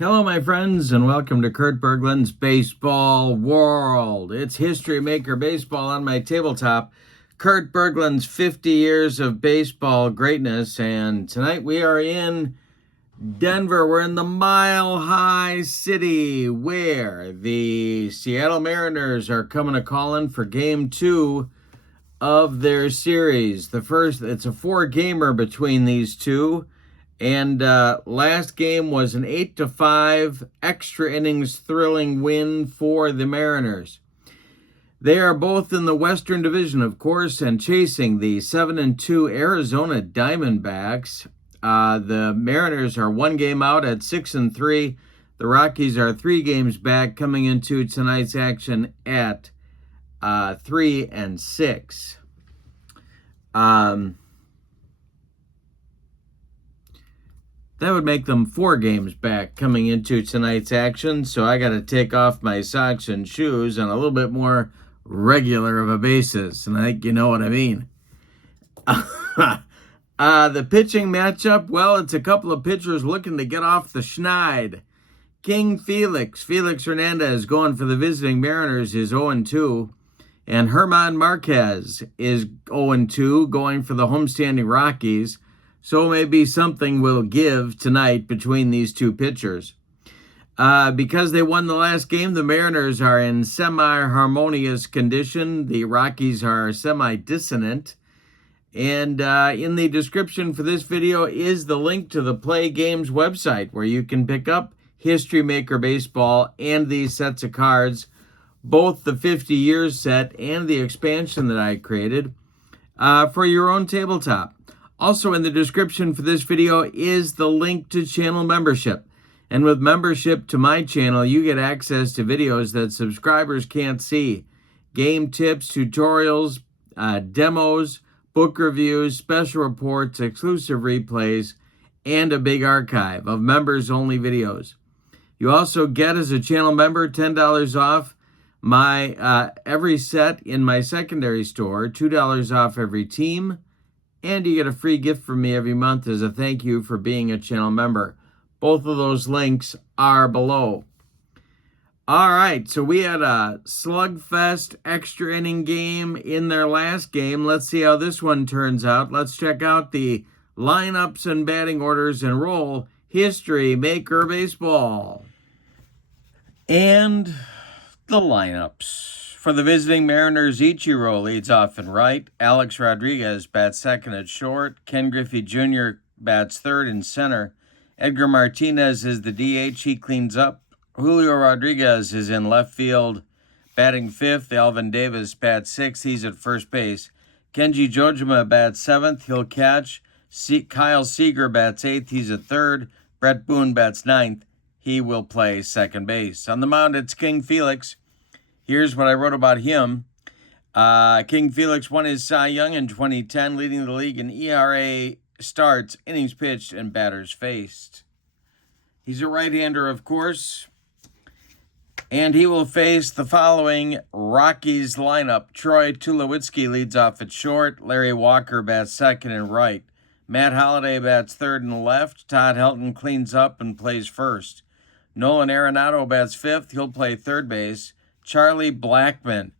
Hello, my friends, and welcome to Kurt Berglund's Baseball World. It's History Maker Baseball on my tabletop. Kurt Berglund's 50 years of baseball greatness, and tonight we are in Denver. We're in the Mile High City, where the Seattle Mariners are coming to call in for Game 2 of their series. It's a 4-gamer between these two. And last game was an 8-5 extra innings thrilling win for the Mariners. They are both in the Western Division, of course, and chasing the 7-2 Arizona Diamondbacks. The Mariners are 1 game out at 6-3. The Rockies are 3 games back, coming into tonight's action at 3-6. That would make them 4 games back coming into tonight's action, so I got to take off my socks and shoes on a little bit more regular of a basis, and I think you know what I mean. The pitching matchup, well, it's a couple of pitchers looking to get off the schneid. King Felix Hernandez going for the visiting Mariners is 0-2, and Marquez is 0-2 going for the homestanding Rockies. So maybe something will give tonight between these two pitchers. Because they won the last game, the Mariners are in semi-harmonious condition. The Rockies are semi-dissonant. And in the description for this video is the link to the Play Games website, where you can pick up History Maker Baseball and these sets of cards, both the 50 years set and the expansion that I created, for your own tabletop. Also in the description for this video is the link to channel membership. And with membership to my channel, you get access to videos that subscribers can't see. Game tips, tutorials, demos, book reviews, special reports, exclusive replays, and a big archive of members-only videos. You also get, as a channel member, $10 off my every set in my secondary store, $2 off every team, and you get a free gift from me every month as a thank you for being a channel member. Both of those links are below. All right, so we had a SLUGFEST extra inning game in their last game. Let's see how this one turns out. Let's check out the lineups and batting orders and roll History Maker Baseball. And the lineups. For the visiting Mariners, Ichiro leads off in right. Alex Rodriguez bats second at short. Ken Griffey Jr. bats third in center. Edgar Martinez is the DH. He cleans up. Julio Rodriguez is in left field, batting fifth. Alvin Davis bats sixth. He's at first base. Kenji Jojima bats seventh. He'll catch. Kyle Seager bats eighth. He's at third. Brett Boone bats ninth. He will play second base. On the mound, it's King Felix. Here's what I wrote about him. King Felix won his Cy Young in 2010, leading the league in ERA starts, innings pitched, and batters faced. He's a right-hander, of course, and he will face the following Rockies lineup. Troy Tulowitzki leads off at short. Larry Walker bats second and right. Matt Holliday bats third and left. Todd Helton cleans up and plays first. Nolan Arenado bats fifth. He'll play third base. Charlie Blackmon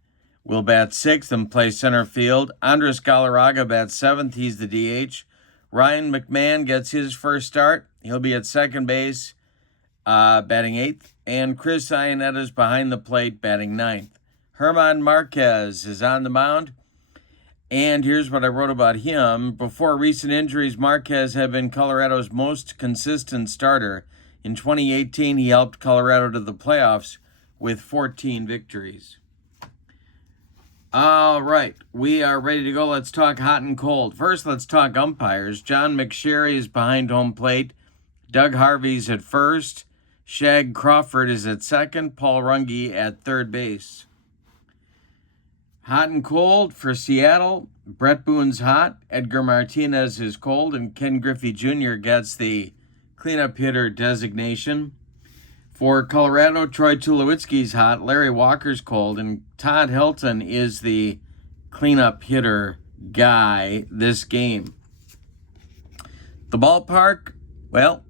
will bat sixth and play center field. Andres Galarraga bats seventh. He's the DH. Ryan McMahon gets his first start. He'll be at second base, batting eighth. And Chris Ionetta's behind the plate, batting ninth. Marquez is on the mound. And here's what I wrote about him. Before recent injuries, Marquez had been Colorado's most consistent starter. In 2018, he helped Colorado to the playoffs with 14 victories. All right, we are ready to go. Let's talk hot and cold. First, let's talk umpires. John McSherry is behind home plate. Doug Harvey's at first. Shag Crawford is at second. Paul Runge at third base. Hot and cold for Seattle. Brett Boone's hot. Edgar Martinez is cold. And Ken Griffey Jr. gets the cleanup hitter designation. For Colorado, Troy Tulowitzki's hot, Larry Walker's cold, and Todd Helton is the cleanup hitter guy this game. The ballpark, well,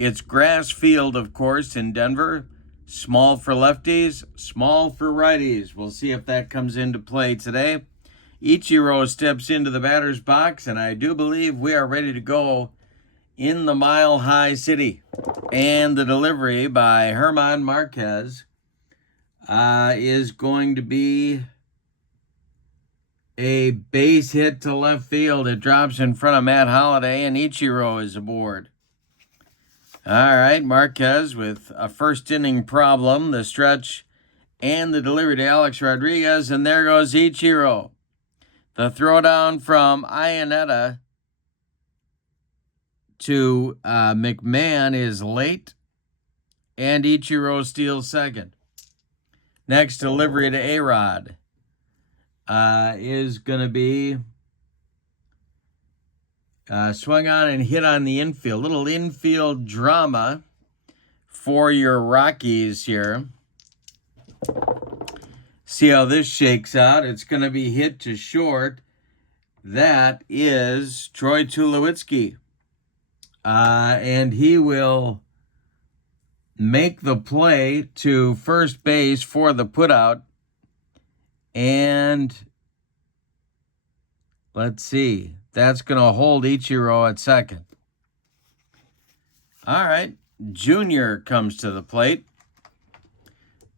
It's grass field, of course, in Denver. Small for lefties, small for righties. We'll see if that comes into play today. Ichiro steps into the batter's box, and I do believe we are ready to go in the Mile High City. And the delivery by Marquez is going to be a base hit to left field. It drops in front of Matt Holliday, and Ichiro is aboard. All right, Marquez with a first inning problem, the stretch and the delivery to Alex Rodriguez, and there goes Ichiro. The throwdown from Iannetta to McMahon is late, and Ichiro steals second. Next delivery to A-Rod is going to be swung on and hit on the infield. Little infield drama for your Rockies here. See how this shakes out. It's going to be hit to short. That is Troy Tulowitzki. And he will make the play to first base for the putout. And let's see. That's going to hold Ichiro at second. All right. Junior comes to the plate.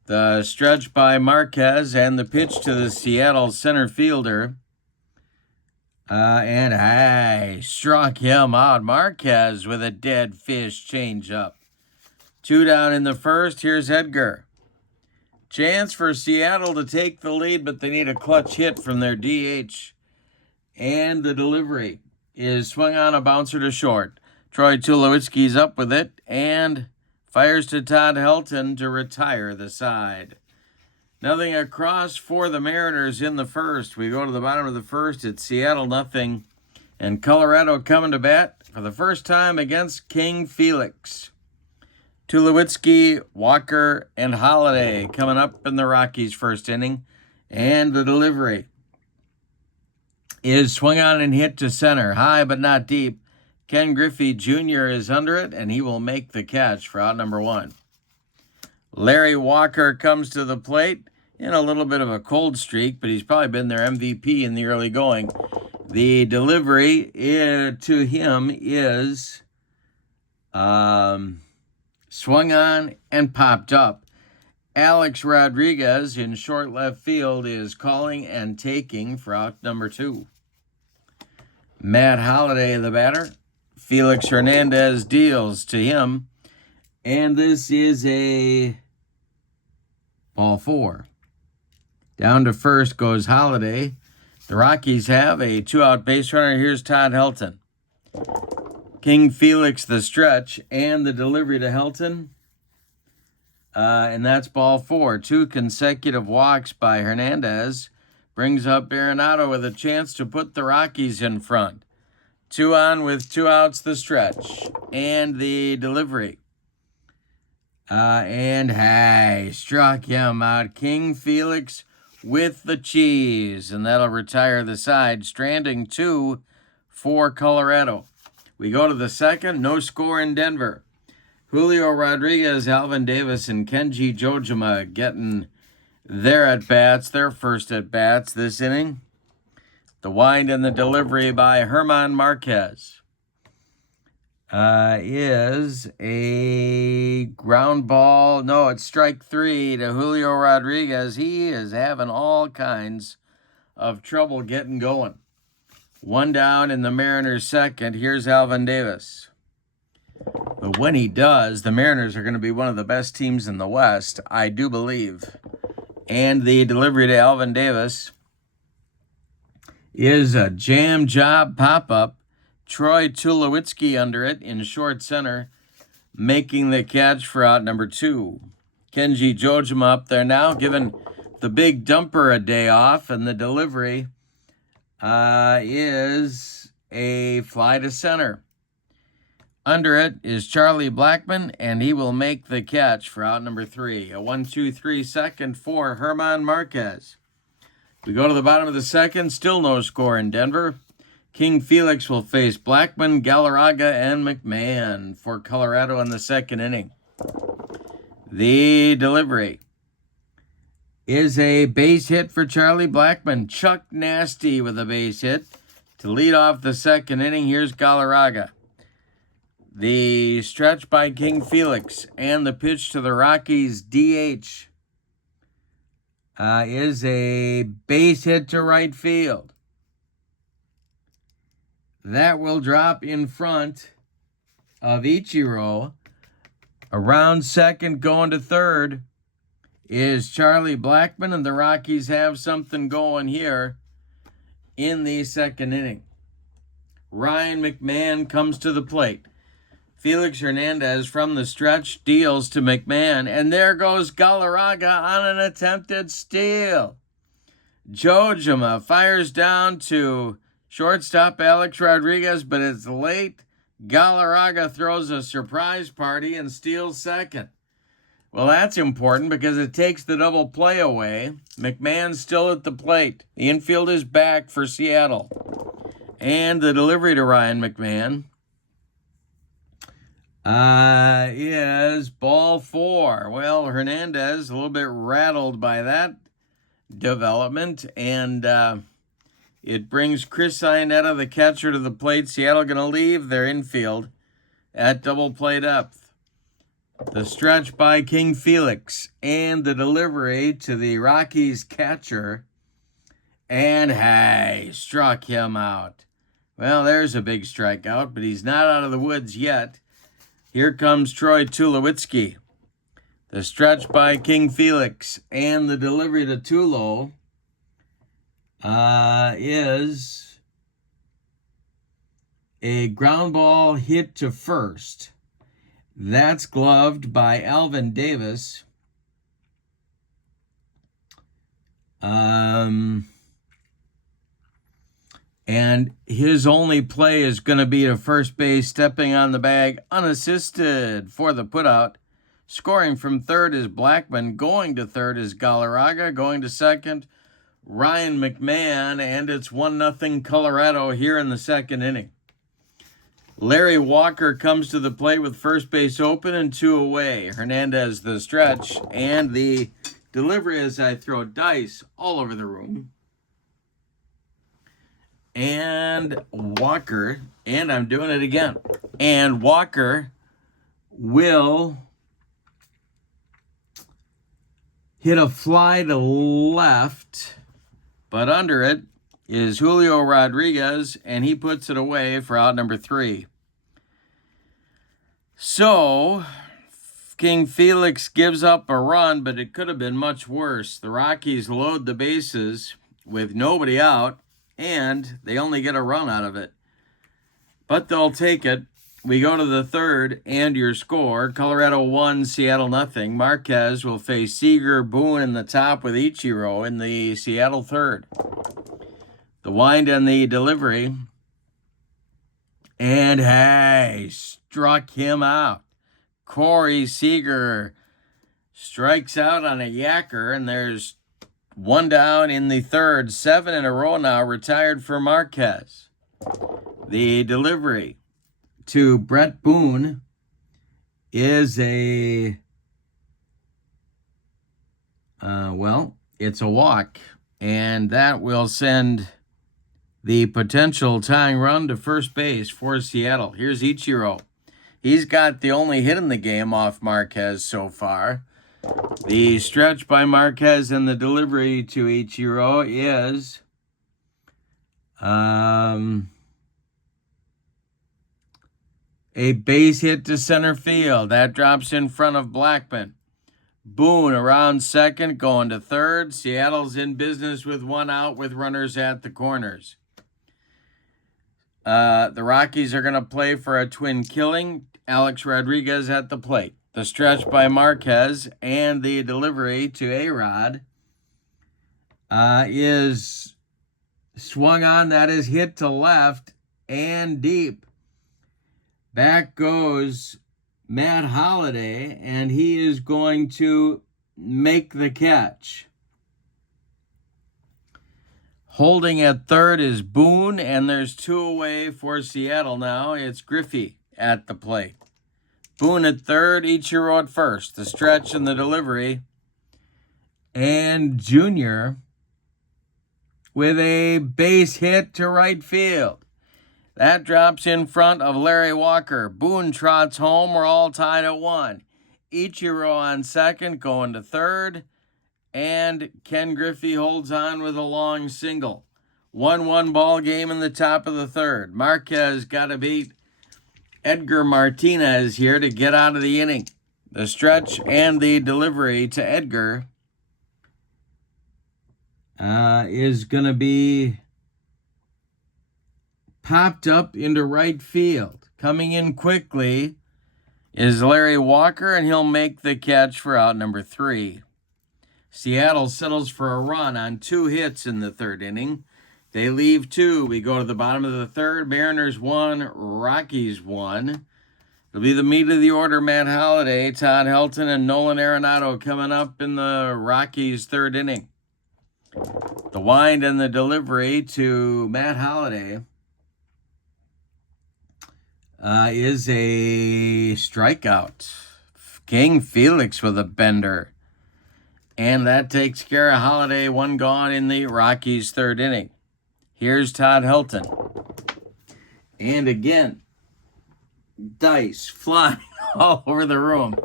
The stretch by Marquez and the pitch to the Seattle center fielder. And I struck him out. Marquez with a dead fish changeup. 2 down in the first. Here's Edgar. Chance for Seattle to take the lead, but they need a clutch hit from their DH. And the delivery is swung on, a bouncer to short. Troy Tulowitzki's up with it and fires to Todd Helton to retire the side. Nothing across for the Mariners in the first. We go to the bottom of the first. It's Seattle nothing. And Colorado coming to bat for the first time against King Felix. Tulowitzki, Walker, and Holliday coming up in the Rockies' first inning. And the delivery is swung on and hit to center. High but not deep. Ken Griffey Jr. is under it, and he will make the catch for out number 1. Larry Walker comes to the plate in a little bit of a cold streak, but he's probably been their MVP in the early going. The delivery to him is swung on and popped up. Alex Rodriguez in short left field is calling and taking for out number 2. Matt Holliday, the batter. Felix Hernandez deals to him. And this is a ball 4. Down to first goes Holliday. The Rockies have a 2-out base runner. Here's Todd Helton. King Felix the stretch and the delivery to Helton. And that's ball 4. 2 consecutive walks by Hernandez brings up Arenado with a chance to put the Rockies in front. 2 on with 2 outs, the stretch and the delivery. And struck him out. King Felix with the cheese, and that'll retire the side. Stranding 2 for Colorado. We go to the second. No score in Denver. Julio Rodriguez, Alvin Davis, and Kenji Jojima getting their at-bats, their first at-bats this inning. The wind and the delivery by Marquez is a ground ball. No, it's strike 3 to Julio Rodriguez. He is having all kinds of trouble getting going. 1 down in the Mariners' second. Here's Alvin Davis. But when he does, the Mariners are going to be one of the best teams in the West, I do believe. And the delivery to Alvin Davis is a jam job pop-up. Troy Tulowitzki under it in short center, making the catch for out number 2. Kenji Jojima up there now, giving the big dumper a day off, and the delivery is a fly to center. Under it is Charlie Blackmon, and he will make the catch for out number 3. A 1-2-3 second for Marquez. We go to the bottom of the second, still no score in Denver. King Felix will face Blackman, Galarraga, and McMahon for Colorado in the second inning. The delivery is a base hit for Charlie Blackman. Chuck Nasty with a base hit to lead off the second inning. Here's Galarraga. The stretch by King Felix and the pitch to the Rockies DH is a base hit to right field. That will drop in front of Ichiro. Around second, going to third, is Charlie Blackman, and the Rockies have something going here in the second inning. Ryan McMahon comes to the plate. Felix Hernandez from the stretch deals to McMahon, and there goes Galarraga on an attempted steal. Jojima fires down to shortstop Alex Rodriguez, but it's late. Galarraga throws a surprise party and steals second. Well, that's important because it takes the double play away. McMahon's still at the plate. The infield is back for Seattle. And the delivery to Ryan McMahon is ball 4. Well, Hernandez a little bit rattled by that development, and it brings Chris Iannetta, the catcher, to the plate. Seattle going to leave their infield at double play depth. The stretch by King Felix and the delivery to the Rockies catcher, and struck him out. Well, there's a big strikeout, but he's not out of the woods yet. Here comes Troy Tulowitzki. The stretch by King Felix and the delivery to Tulo is a ground ball hit to first. That's gloved by Alvin Davis. And his only play is going to be to first base, stepping on the bag unassisted for the putout. Scoring from third is Blackman. Going to third is Galarraga. Going to second, Ryan McMahon. And it's 1-0 Colorado here in the second inning. Larry Walker comes to the plate with first base open and 2 away. Hernandez the stretch and the delivery as I throw dice all over the room. And Walker, and I'm doing it again. And Walker will hit a fly to left, but under it is Julio Rodriguez, and he puts it away for out number 3. So, King Felix gives up a run, but it could have been much worse. The Rockies load the bases with nobody out, and they only get a run out of it. But they'll take it. We go to the third, and your score, Colorado 1, Seattle 0. Marquez will face Seager, Boone in the top with Ichiro in the Seattle third. The wind and the delivery. And struck him out. Corey Seager strikes out on a yacker, and there's one down in the third. 7 in a row now retired for Marquez. The delivery to Brett Boone is it's a walk, and that will send the potential tying run to first base for Seattle. Here's Ichiro. He's got the only hit in the game off Marquez so far. The stretch by Marquez and the delivery to Ichiro is a base hit to center field. That drops in front of Blackman. Boone around second, going to third. Seattle's in business with one out with runners at the corners. The Rockies are going to play for a twin killing. Alex Rodriguez at the plate. The stretch by Marquez and the delivery to A-Rod is swung on. That is hit to left and deep. Back goes Matt Holliday, and he is going to make the catch. Holding at third is Boone, and there's 2 away for Seattle now. It's Griffey at the plate. Boone at third, Ichiro at first. The stretch and the delivery. And Junior with a base hit to right field. That drops in front of Larry Walker. Boone trots home. We're all tied at 1. Ichiro on second, going to third. And Ken Griffey holds on with a long single. 1-1 ball game in the top of the third. Marquez got to beat Edgar Martinez here to get out of the inning. The stretch and the delivery to Edgar is going to be popped up into right field. Coming in quickly is Larry Walker, and he'll make the catch for out number 3. Seattle settles for a run on 2 hits in the third inning. They leave 2. We go to the bottom of the third. Mariners 1, Rockies 1. It'll be the meat of the order. Matt Holliday, Todd Helton, and Nolan Arenado coming up in the Rockies' third inning. The wind and the delivery to Matt Holliday is a strikeout. King Felix with a bender. And that takes care of Holliday. 1 gone in the Rockies' third inning. Here's Todd Helton. And again, dice flying all over the room.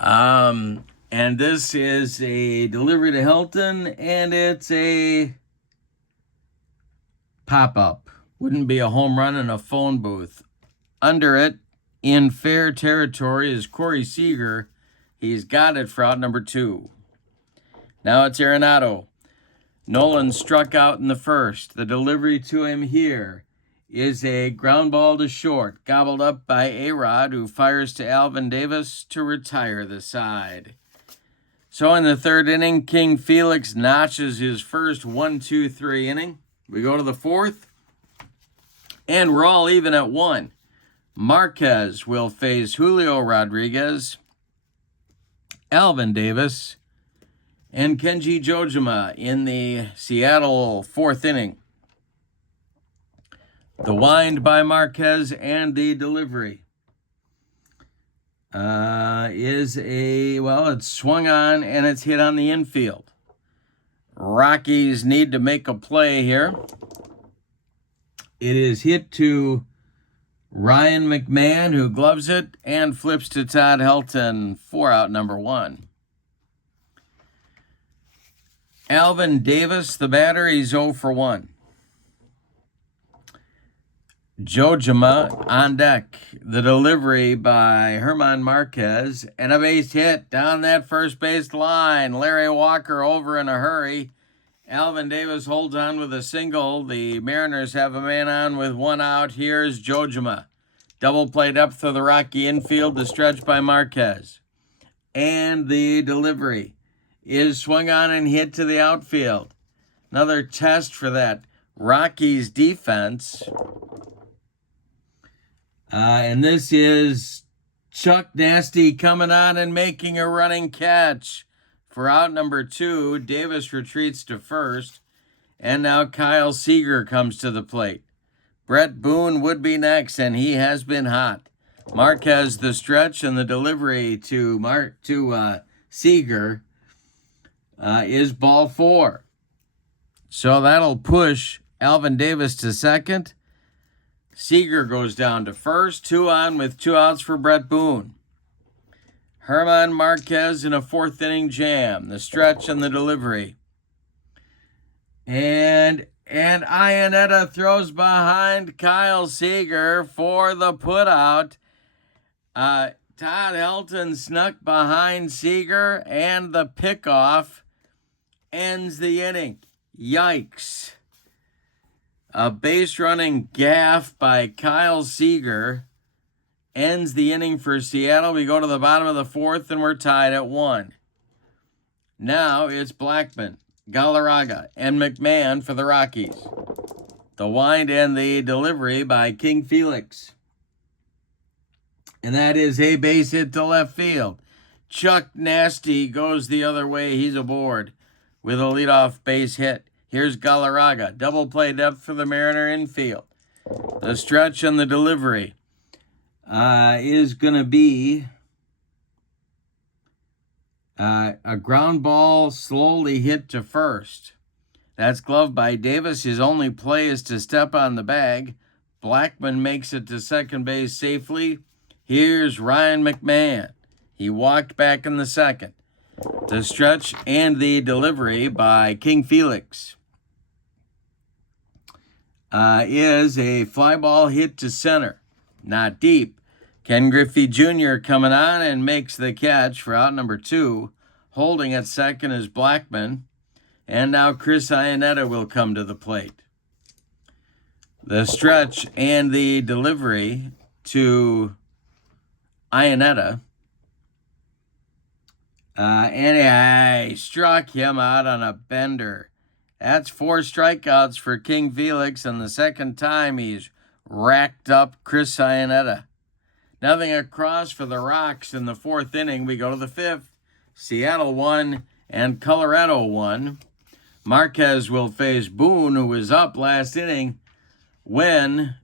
And this is a delivery to Helton, and it's a pop-up. Wouldn't be a home run in a phone booth. Under it, in fair territory, is Corey Seager. He's got it for out number 2. Now it's Arenado. Nolan struck out in the first. The delivery to him here is a ground ball to short, gobbled up by A-Rod, who fires to Alvin Davis to retire the side. So in the third inning, King Felix notches his first 1-2-3 inning. We go to the fourth, and we're all even at 1. Marquez will face Julio Rodriguez, Alvin Davis, and Kenji Jojima in the Seattle fourth inning. The wind by Marquez and the delivery it's swung on and it's hit on the infield. Rockies need to make a play here. It is hit to Ryan McMahon, who gloves it and flips to Todd Helton for out number 1. Alvin Davis, the batter, he's 0 for 1. Jojima on deck. The delivery by Herman Marquez, and a base hit down that first base line. Larry Walker over in a hurry. Alvin Davis holds on with a single. The Mariners have a man on with 1 out. Here's Jojima. Double play depth of the Rocky infield. The stretch by Marquez. And the delivery is swung on and hit to the outfield. Another test for that Rockies defense. And this is Chuck Nasty coming on and making a running catch for out number 2. Davis retreats to first. And now Kyle Seager comes to the plate. Brett Boone would be next, and he has been hot. Marquez the stretch, and the delivery to Seager is ball 4. So that'll push Alvin Davis to second. Seager goes down to first. 2 on with 2 outs for Brett Boone. Herman Marquez in a fourth inning jam. The stretch and the delivery. And Iannetta throws behind Kyle Seager for the putout. Todd Helton snuck behind Seager, and the pickoff ends the inning. Yikes. A base-running gaff by Kyle Seager ends the inning for Seattle. We go to the bottom of the fourth, and we're tied at 1. Now it's Blackman, Galarraga, and McMahon for the Rockies. The wind and the delivery by King Felix. And that is a base hit to left field. Chuck Nasty goes the other way. He's aboard with a leadoff base hit. Here's Galarraga. Double play depth for the Mariner infield. The stretch and the delivery is going to be a ground ball slowly hit to first. That's gloved by Davis. His only play is to step on the bag. Blackman makes it to second base safely. Here's Ryan McMahon. He walked back in the second. The stretch and the delivery by King Felix is a fly ball hit to center. Not deep. Ken Griffey Jr. coming on and makes the catch for out number 2. Holding at second is Blackman. And now Chris Iannetta will come to the plate. The stretch and the delivery to Iannetta. And I struck him out on a bender. That's 4 strikeouts for King Felix, and the second time he's racked up Chris Iannetta. Nothing across for the Rocks in the 4th inning. We go to the 5th. Seattle 1 and Colorado 1. Marquez will face Boone, who was up last inning when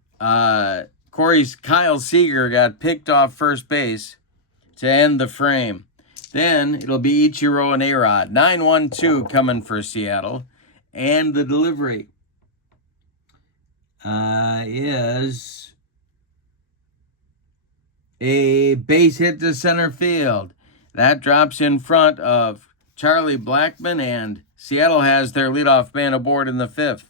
Corey's Kyle Seager got picked off first base to end the frame. Then it'll be Ichiro and A-Rod. 9-1-2 coming for Seattle. And the delivery is a base hit to center field. That drops in front of Charlie Blackman, and Seattle has their leadoff man aboard in the 5th.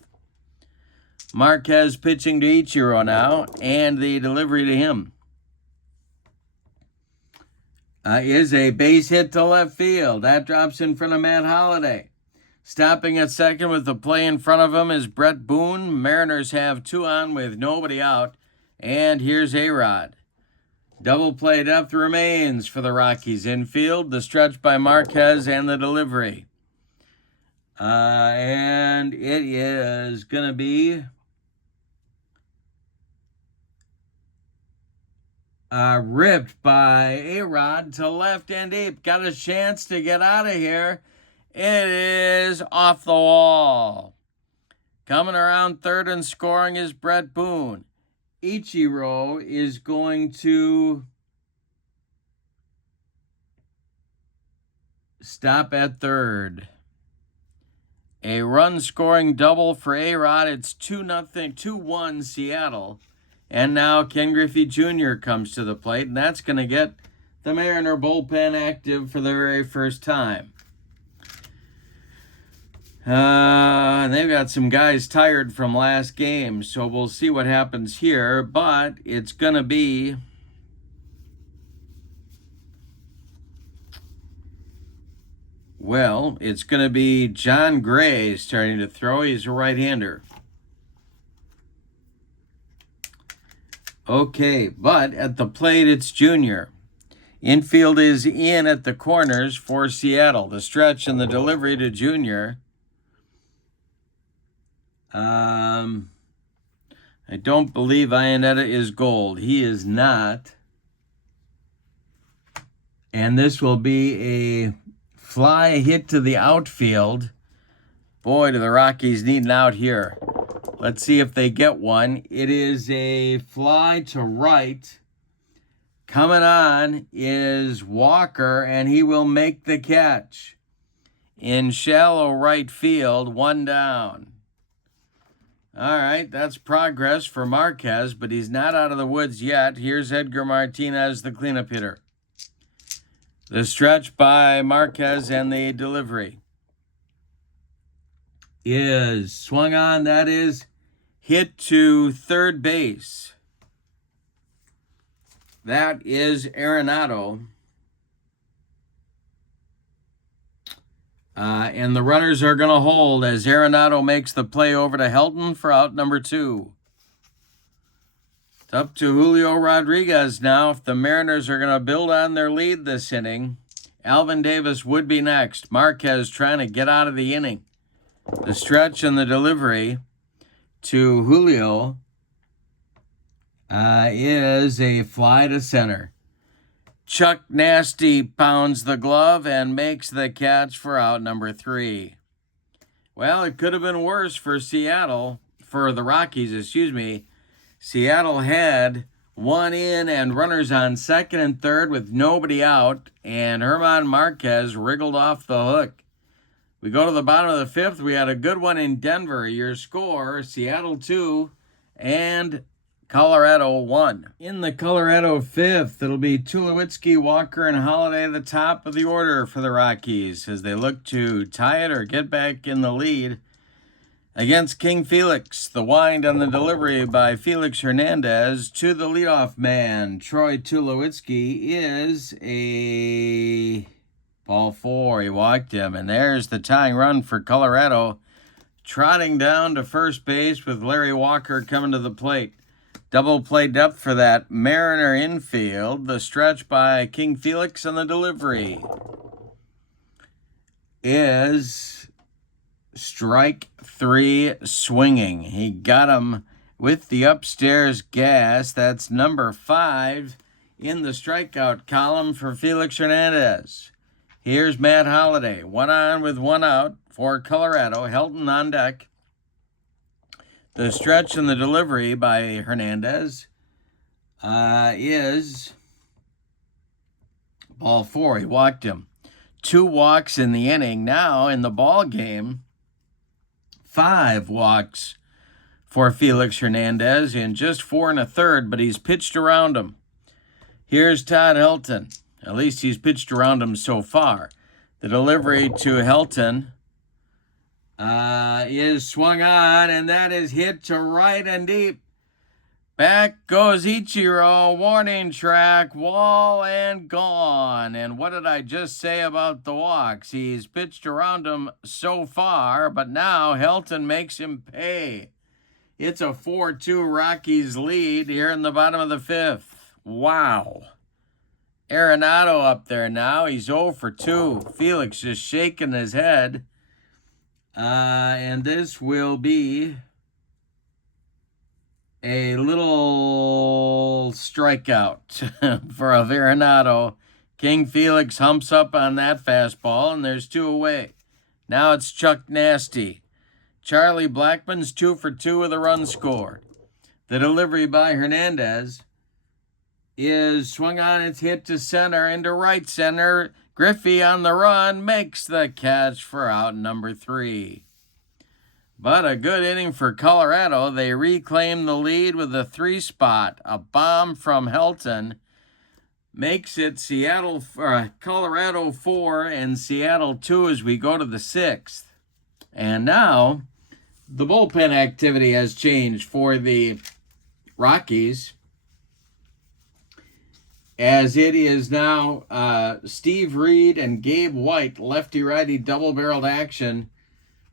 Marquez pitching to Ichiro now, and the delivery to him is a base hit to left field. That drops in front of Matt Holliday. Stopping at second with the play in front of him is Brett Boone. Mariners have 2 on with nobody out, and here's A-Rod. Double play depth remains for the Rockies infield. The stretch by Marquez and the delivery. And it is going to be ripped by A-Rod to left and deep. Got a chance to get out of here. It is off the wall. Coming around third and scoring is Brett Boone. Ichiro is going to stop at third. A run-scoring double for A-Rod. It's 2-1 Seattle. And now Ken Griffey Jr. comes to the plate, and that's going to get the Mariner bullpen active for the very first time. They've got some guys tired from last game, so we'll see what happens here. But it's going to be it's going to be John Gray starting to throw. He's a right-hander. Okay, but at the plate, it's Junior. Infield is in at the corners for Seattle. The stretch and the delivery to Junior. I don't believe Iannetta is gold. He is not. And this will be a fly hit to the outfield. Boy, do the Rockies need an out here. Let's see if they get one. It is a fly to right. Coming on is Walker, and he will make the catch. In shallow right field, 1 down. All right, that's progress for Marquez, but he's not out of the woods yet. Here's Edgar Martinez, the cleanup hitter. The stretch by Marquez and the delivery is swung on. That is hit to third base. That is Arenado. And the runners are going to hold as Arenado makes the play over to Helton for out number 2. It's up to Julio Rodriguez now. If the Mariners are going to build on their lead this inning, Alvin Davis would be next. Marquez trying to get out of the inning. The stretch and the delivery to Julio is a fly to center. Chuck Nasty pounds the glove and makes the catch for out number 3. Well, it could have been worse for the Rockies, excuse me. Seattle had one in and runners on second and third with nobody out, and German Marquez wriggled off the hook. We go to the bottom of the fifth. We had a good one in Denver. Your score, Seattle 2 and Colorado 1. In the Colorado fifth, it'll be Tulowitzki, Walker, and Holiday at the top of the order for the Rockies as they look to tie it or get back in the lead against King Felix. The wind on the delivery by Felix Hernandez to the leadoff man, Troy Tulowitzki, is a ball 4. He walked him, and there's the tying run for Colorado, trotting down to first base with Larry Walker coming to the plate. Double play depth for that Mariner infield. The stretch by King Felix on the delivery is strike 3 swinging. He got him with the upstairs gas. That's number 5 in the strikeout column for Felix Hernandez. Here's Matt Holliday. 1 on with 1 out for Colorado. Helton on deck. The stretch and the delivery by Hernandez is ball 4. He walked him. 2 walks in the inning. Now in the ball game, 5 walks for Felix Hernandez in just 4 1/3, but he's pitched around him. Here's Todd Helton. At least he's pitched around him so far. The delivery to Helton is swung on, and that is hit to right and deep. Back goes Ichiro, warning track, wall and gone. And what did I just say about the walks? He's pitched around him so far, but now Helton makes him pay. It's a 4-2 Rockies lead here in the bottom of the fifth. Wow. Arenado up there now. He's 0 for 2. Felix just shaking his head. And this will be a little strikeout for Arenado. King Felix humps up on that fastball, and there's 2 away. Now it's Chuck Nasty. Charlie Blackmon's 2 for 2 with a run scored. The delivery by Hernandez is swung on. It's hit to center, into right center. Griffey on the run makes the catch for out number 3. But a good inning for Colorado. They reclaim the lead with a 3 spot. A bomb from Helton makes it Colorado 4 and Seattle 2 as we go to the 6th. And now the bullpen activity has changed for the Rockies, as it is now Steve Reed and Gabe White, lefty-righty double-barreled action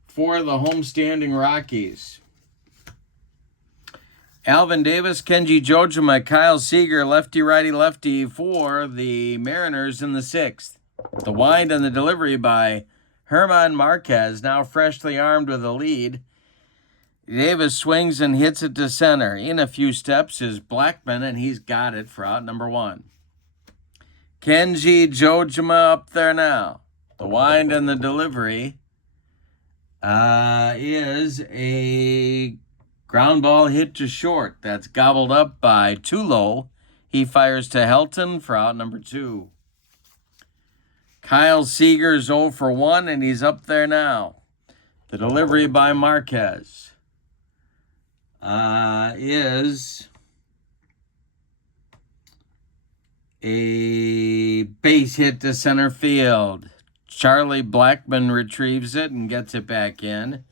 for the homestanding Rockies. Alvin Davis, Kenji Jojima, Kyle Seager, lefty-righty-lefty for the Mariners in the 6th. The wind and the delivery by German Marquez, now freshly armed with a lead. Davis swings and hits it to center. In a few steps is Blackmon, and he's got it for out number 1. Kenji Jojima up there now. The wind and the delivery is a ground ball hit to short. That's gobbled up by Tulo. He fires to Helton for out number 2. Kyle Seager's 0 for 1, and he's up there now. The delivery by Marquez is a base hit to center field. Charlie Blackmon retrieves it and gets it back in.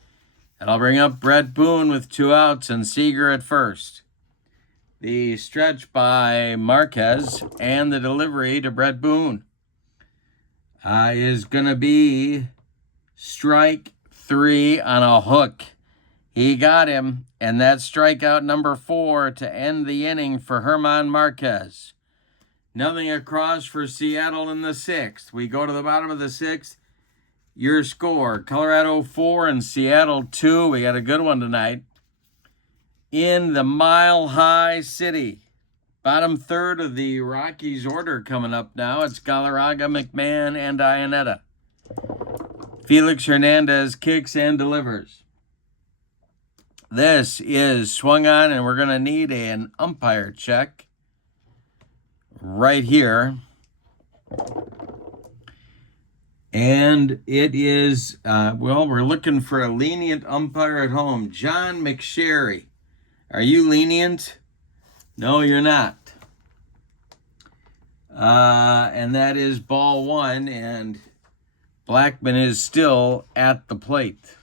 That'll bring up Brett Boone with 2 outs and Seager at first. The stretch by Marquez and the delivery to Brett Boone is going to be strike 3 on a hook. He got him, and that's strikeout number 4 to end the inning for German Marquez. Nothing across for Seattle in the 6th. We go to the bottom of the 6th. Your score, Colorado 4 and Seattle 2. We got a good one tonight. In the Mile High City. Bottom third of the Rockies order coming up now. It's Galarraga, McMahon, and Ionetta. Felix Hernandez kicks and delivers. This is swung on, and we're going to need an umpire check right here. And it is, we're looking for a lenient umpire at home. John McSherry. Are you lenient? No, you're not. And that is ball one, and Blackman is still at the plate.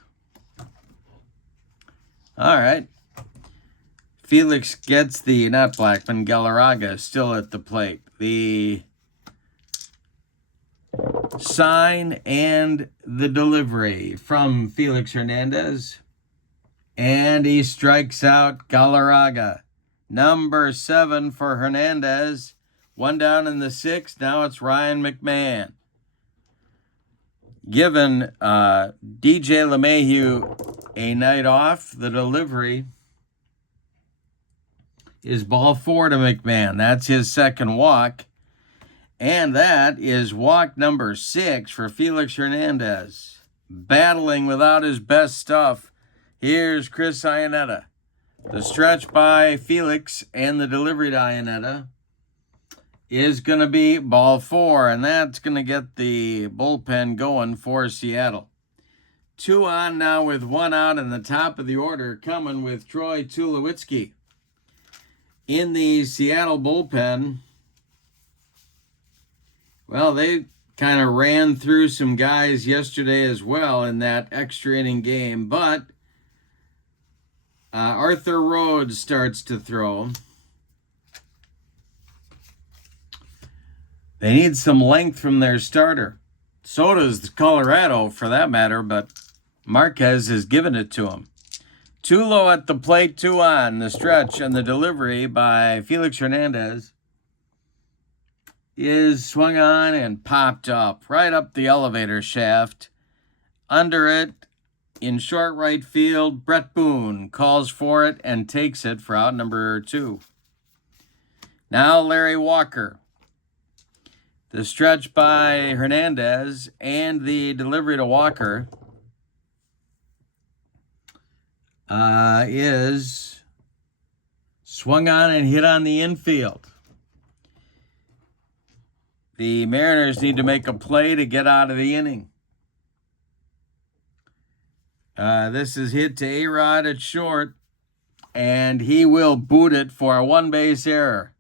All right. Felix gets the, not Blackman, Galarraga still at the plate. The sign and the delivery from Felix Hernandez. And he strikes out Galarraga. Number 7 for Hernandez. 1 down in the 6th. Now it's Ryan McMahon. Given DJ LeMahieu a night off, the delivery is ball 4 to McMahon. That's his second walk. And that is walk number 6 for Felix Hernandez. Battling without his best stuff. Here's Chris Iannetta. The stretch by Felix and the delivery to Iannetta is going to be ball 4, and that's going to get the bullpen going for Seattle. 2 on now with 1 out in the top of the order, coming with Troy Tulowitzki. In the Seattle bullpen, well, they kind of ran through some guys yesterday as well in that extra inning game, but Arthur Rhodes starts to throw. They need some length from their starter. So does Colorado, for that matter, but Marquez has given it to him. 2 low at the plate, 2 on. The stretch and the delivery by Felix Hernandez is swung on and popped up, right up the elevator shaft. Under it, in short right field, Brett Boone calls for it and takes it for out number 2. Now Larry Walker. The stretch by Hernandez and the delivery to Walker is swung on and hit on the infield. The Mariners need to make a play to get out of the inning. This is hit to A-Rod at short, and he will boot it for a 1-base error.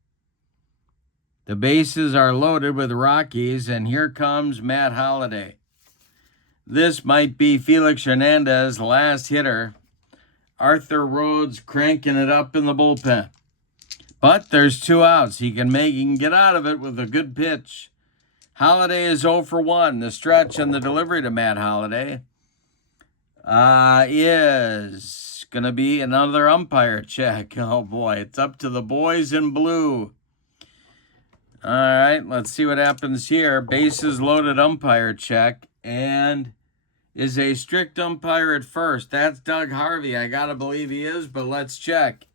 The bases are loaded with Rockies, and here comes Matt Holliday. This might be Felix Hernandez's last hitter. Arthur Rhodes cranking it up in the bullpen. But there's 2 outs. He can get out of it with a good pitch. Holliday is 0 for 1. The stretch and the delivery to Matt Holliday is going to be another umpire check. Oh, boy. It's up to the boys in blue. All right, let's see what happens here. Bases loaded umpire check, and is a strict umpire at first. That's Doug Harvey. I got to believe he is, but let's check.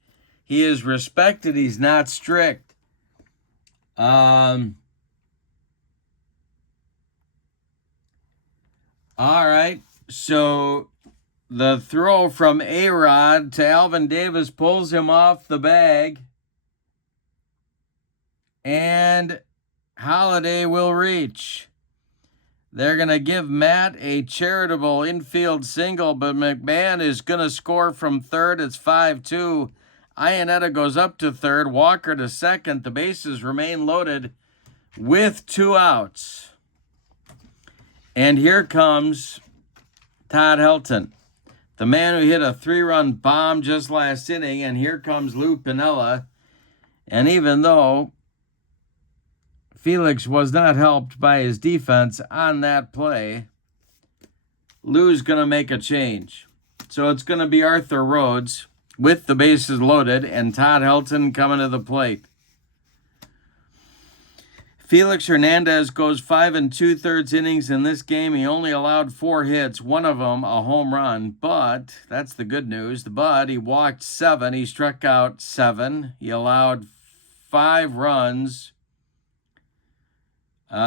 He is respected. He's not strict. All right, so the throw from A-Rod to Alvin Davis pulls him off the bag. And Holliday will reach. They're going to give Matt a charitable infield single, but McMahon is going to score from third. It's 5-2. Iannetta goes up to third. Walker to second. The bases remain loaded with 2 outs. And here comes Todd Helton, the man who hit a 3-run bomb just last inning. And here comes Lou Piniella. And even though Felix was not helped by his defense on that play, Lou's going to make a change. So it's going to be Arthur Rhodes with the bases loaded and Todd Helton coming to the plate. Felix Hernandez goes 5 2/3 innings in this game. He only allowed 4 hits, one of them a home run, but that's the good news. But he walked 7. He struck out 7. He allowed 5 runs. 4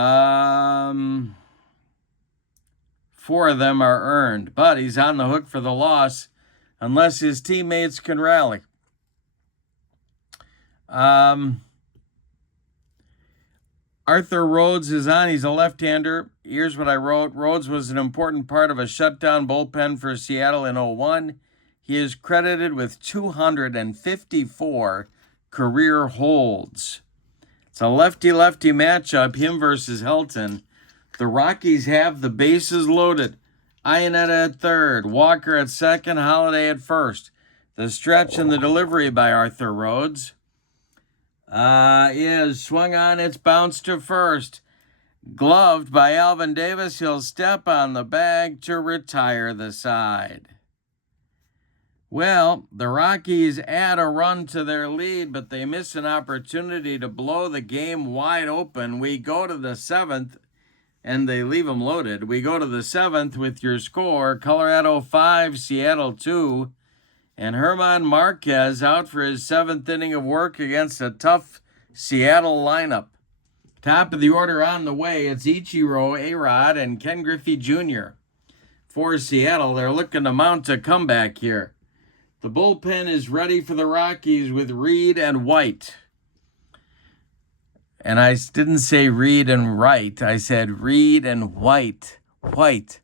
4 of them are earned, but he's on the hook for the loss unless his teammates can rally. Arthur Rhodes is on. He's a left-hander. Here's what I wrote. Rhodes was an important part of a shutdown bullpen for Seattle in 2001. He is credited with 254 career holds. It's a lefty-lefty matchup, him versus Helton. The Rockies have the bases loaded. Iannetta at third, Walker at second, Holiday at first. The stretch and the delivery by Arthur Rhodes is swung on, it's bounced to first. Gloved by Alvin Davis, he'll step on the bag to retire the side. Well, the Rockies add a run to their lead, but they miss an opportunity to blow the game wide open. We go to the 7th, and they leave them loaded. We go to the 7th with your score, Colorado 5, Seattle 2. And German Marquez out for his 7th inning of work against a tough Seattle lineup. Top of the order on the way, it's Ichiro, A-Rod, and Ken Griffey Jr. For Seattle, they're looking to mount a comeback here. The bullpen is ready for the Rockies with Reed and White. And I didn't say Reed and Wright. I said Reed and White. White.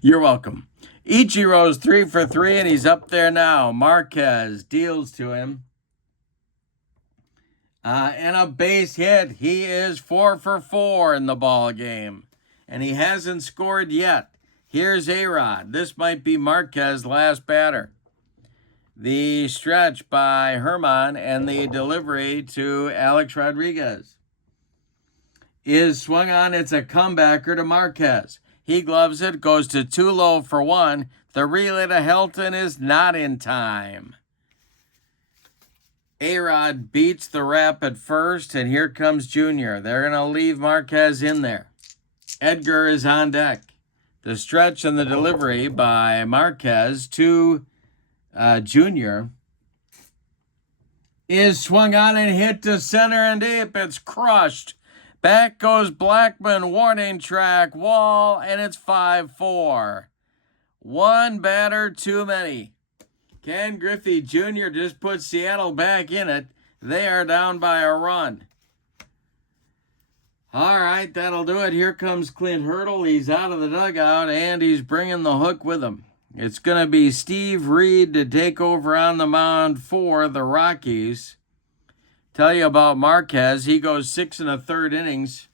You're welcome. Ichiro's 3 for 3, and he's up there now. Marquez deals to him. And a base hit. He is 4 for 4 in the ball game. And he hasn't scored yet. Here's A-Rod. This might be Marquez's last batter. The stretch by German and the delivery to Alex Rodriguez is swung on. It's a comebacker to Marquez. He gloves it, goes to 2 low for 1. The relay to Helton is not in time. A-Rod beats the wrap at first, and here comes Junior. They're going to leave Marquez in there. Edgar is on deck. The stretch and the delivery by Marquez to Junior is swung on and hit to center and deep. It's crushed. Back goes Blackman, warning track, wall, and it's 5-4. One batter too many. Ken Griffey Jr. just put Seattle back in it. They are down by a run. All right, that'll do it. Here comes Clint Hurdle. He's out of the dugout, and he's bringing the hook with him. It's going to be Steve Reed to take over on the mound for the Rockies. Tell you about Marquez. He goes 6 1/3 innings.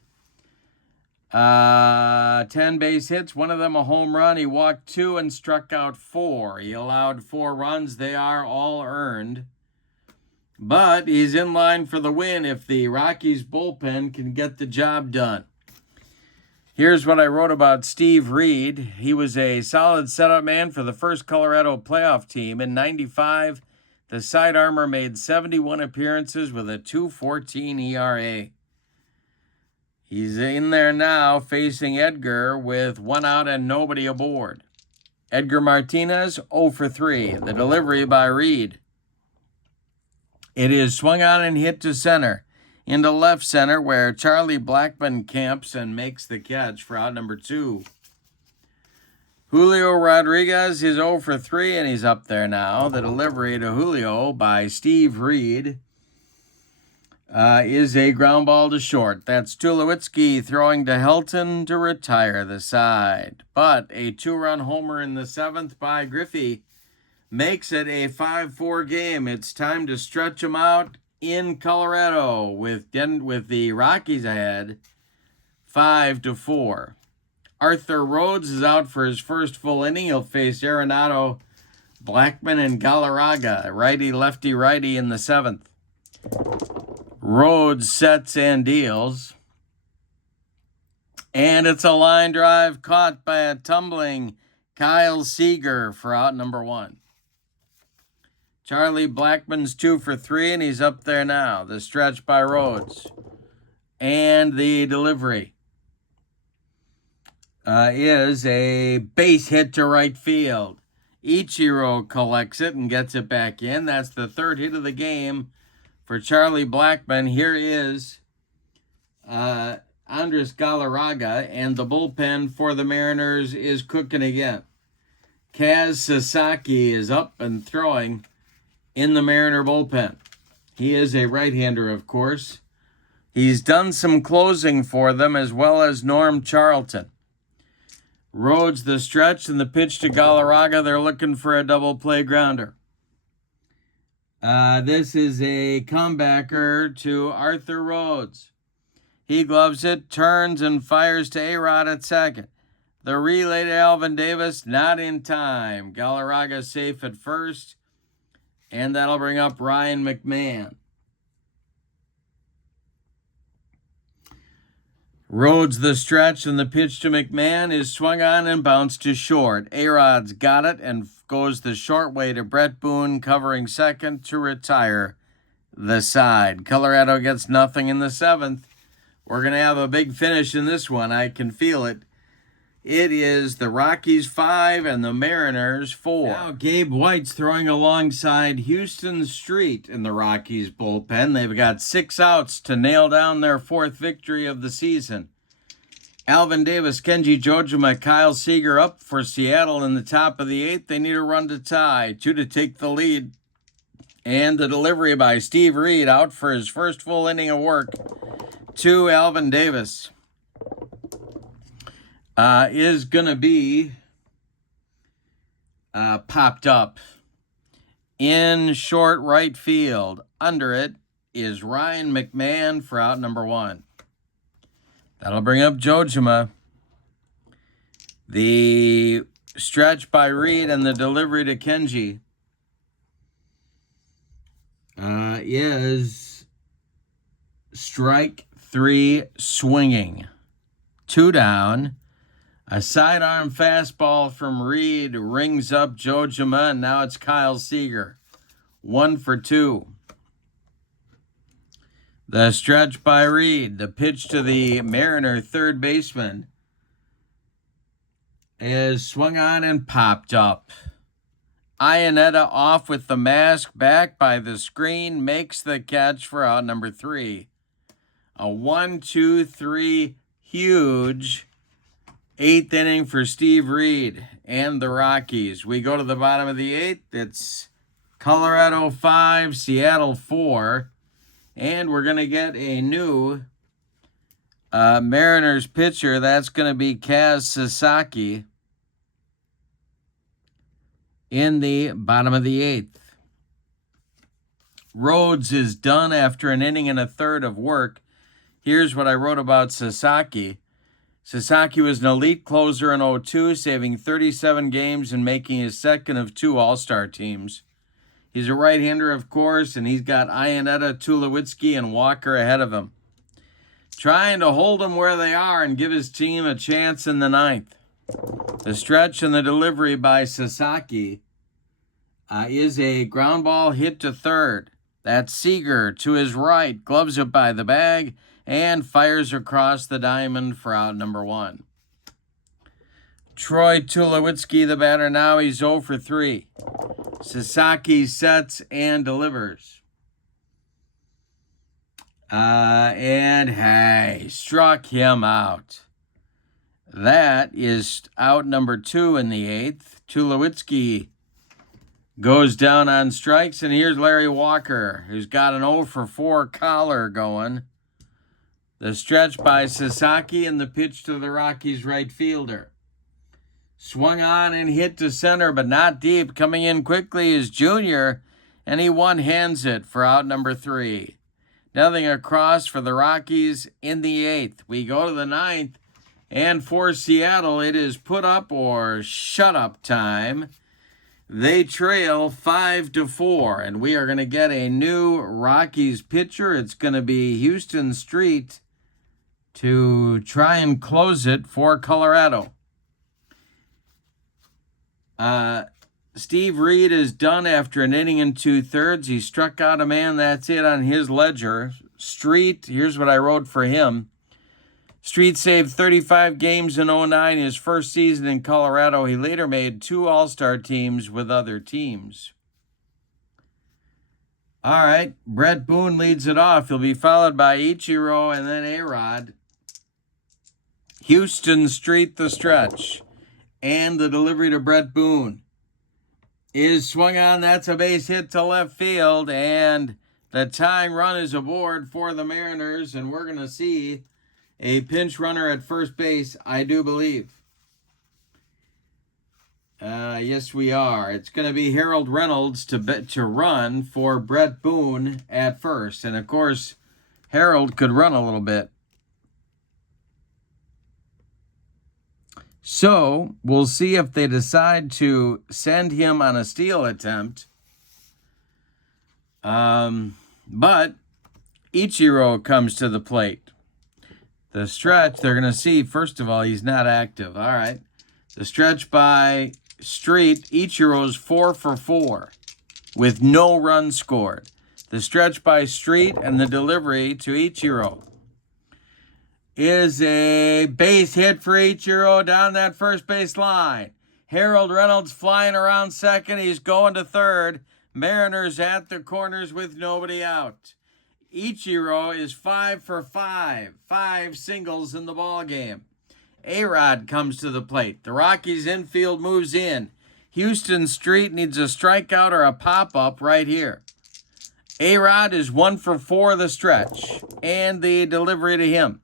10 base hits, one of them a home run. He walked 2 and struck out 4. He allowed 4 runs. They are all earned. But he's in line for the win if the Rockies bullpen can get the job done. Here's what I wrote about Steve Reed. He was a solid setup man for the first Colorado playoff team. In '95, the side armor made 71 appearances with a 2.14 ERA. He's in there now facing Edgar with 1 out and nobody aboard. Edgar Martinez, 0 for 3. The delivery by Reed. It is swung on and hit to center. Into left center where Charlie Blackman camps and makes the catch for out number 2. Julio Rodriguez is 0 for 3, and he's up there now. The delivery to Julio by Steve Reed is a ground ball to short. That's Tulowitzki throwing to Helton to retire the side. But a 2-run homer in the 7th by Griffey makes it a 5-4 game. It's time to stretch them out in Colorado with the Rockies ahead 5-4. Arthur Rhodes is out for his first full inning. He'll face Arenado, Blackman, and Galarraga, righty in the 7th. Rhodes sets and deals. And it's a line drive caught by a tumbling Kyle Seager for out number 1. Charlie Blackman's 2 for 3, and he's up there now. The stretch by Rhodes. And the delivery is a base hit to right field. Ichiro collects it and gets it back in. That's the 3rd hit of the game for Charlie Blackman. Here is Andres Galarraga, and the bullpen for the Mariners is cooking again. Kaz Sasaki is up and throwing in the Mariner bullpen. He is a right-hander, of course. He's done some closing for them, as well as Norm Charlton. Rhodes the stretch, and the pitch to Galarraga. They're looking for a double play grounder. This is a comebacker to Arthur Rhodes. He gloves it, turns, and fires to A-Rod at second. The relay to Alvin Davis, not in time. Galarraga safe at first, and that'll bring up Ryan McMahon. Rhodes the stretch, and the pitch to McMahon is swung on and bounced to short. A-Rod's got it and goes the short way to Brett Boone, covering second to retire the side. Colorado gets nothing in the seventh. We're going to have a big finish in this one. I can feel it. It is the Rockies 5 and the Mariners 4. Now Gabe White's throwing alongside Houston Street in the Rockies bullpen. They've got 6 outs to nail down their 4th victory of the season. Alvin Davis, Kenji Jojima, Kyle Seager up for Seattle in the top of the 8th. They need a run to tie, 2 to take the lead. And the delivery by Steve Reed out for his first full inning of work to Alvin Davis. Is going to be popped up in short right field. Under it is Ryan McMahon for out number 1. That'll bring up Jojima. The stretch by Reed and the delivery to Kenji is strike 3 swinging. 2 down. A sidearm fastball from Reed rings up Jojima, and now it's Kyle Seager. 1 for 2. The stretch by Reed. The pitch to the Mariner third baseman is swung on and popped up. Iannetta off with the mask, back by the screen, makes the catch for out number 3. A 1-2-3 huge 8th inning for Steve Reed and the Rockies. We go to the bottom of the 8th. It's Colorado 5, Seattle 4. And we're going to get a new Mariners pitcher. That's going to be Kaz Sasaki in the bottom of the 8th. Rhodes is done after an inning and a third of work. Here's what I wrote about Sasaki. Sasaki was an elite closer in 2002, saving 37 games and making his second of 2 All-Star teams. He's a right-hander, of course, and he's got Iannetta, Tulowitzki, and Walker ahead of him. Trying to hold them where they are and give his team a chance in the 9th. The stretch and the delivery by Sasaki is a ground ball hit to third. That's Seager to his right, gloves it by the bag, and fires across the diamond for out number 1. Troy Tulowitzki, the batter now, he's 0 for 3. Sasaki sets and delivers. And hey, struck him out. That is out number 2 in the 8th. Tulowitzki goes down on strikes, and here's Larry Walker, who's got an 0 for 4 collar going. The stretch by Sasaki and the pitch to the Rockies right fielder. Swung on and hit to center, but not deep. Coming in quickly is Junior, and he one-hands it for out number 3. Nothing across for the Rockies in the 8th. We go to the 9th, and for Seattle, it is put up or shut up time. They trail 5-4, and we are going to get a new Rockies pitcher. It's going to be Houston Street to try and close it for Colorado. Steve Reed is done after an inning and 2/3. He struck out a man. That's it on his ledger. Street, here's what I wrote for him. Street saved 35 games in 2009, his first season in Colorado. He later made 2 All-Star teams with other teams. All right, Brett Boone leads it off. He'll be followed by Ichiro and then A-Rod. Houston Street, the stretch. And the delivery to Brett Boone is swung on. That's a base hit to left field. And the tying run is aboard for the Mariners. And we're going to see a pinch runner at first base, I do believe. Yes, we are. It's going to be Harold Reynolds to run for Brett Boone at first. And, of course, Harold could run a little bit. So, we'll see if they decide to send him on a steal attempt. But Ichiro comes to the plate. The stretch, they're going to see, first of all, he's not active. All right. The stretch by Street, Ichiro's 4 for 4 with no run scored. The stretch by Street and the delivery to Ichiro is a base hit for Ichiro down that first base line. Harold Reynolds flying around second. He's going to third. Mariners at the corners with nobody out. Ichiro is 5 for 5. 5 singles in the ball game. A-Rod comes to the plate. The Rockies infield moves in. Houston Street needs a strikeout or a pop-up right here. A-Rod is 1 for 4 the stretch. And the delivery to him.